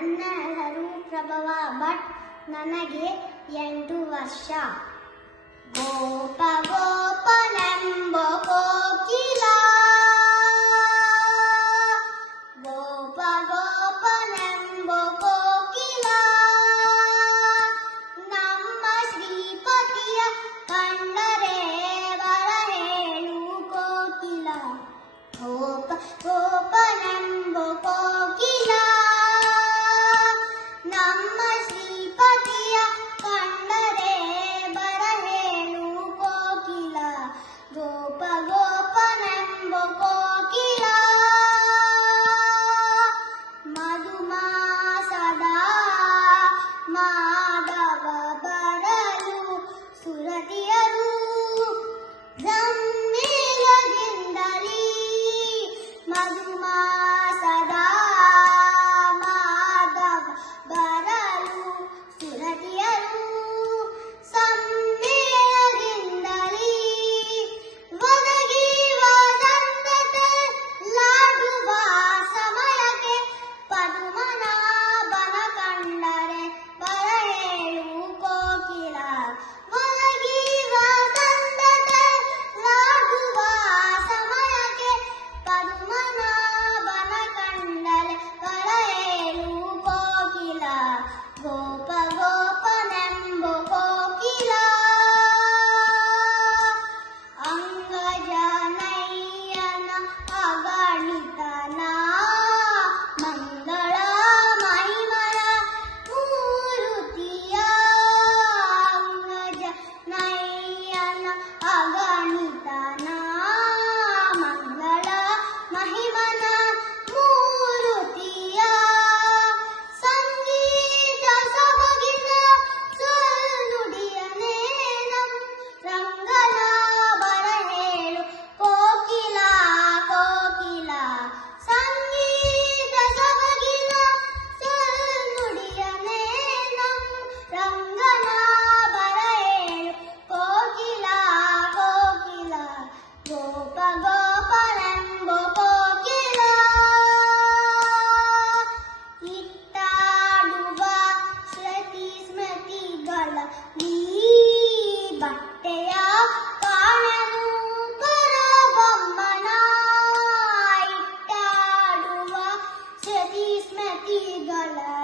ನನ್ನ ಹೆಸರು ಪ್ರಭವ ಭಟ್ ನನಗೆ ಎಂಟು ವರ್ಷ. ಗೋಪ ま。Kirigala.